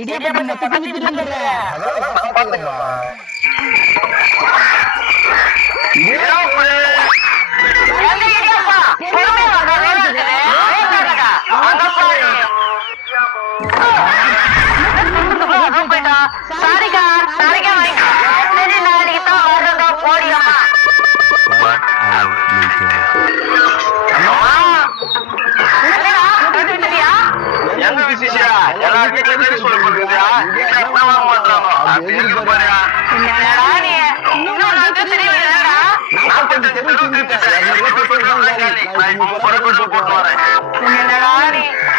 இடியாப்பம் மொத்தத்தை வித்துட்டு வந்துடுறேன். அதெல்லாம் நான் பாத்துக்கலாமா? சாரிக்கா சாரிக்கா நாளைக்கு தான் வர்றதா போடியா எங்க விசிஷா எல்லாரும் வீட்டுல சொல்லி கொடுக்குறியா? நான்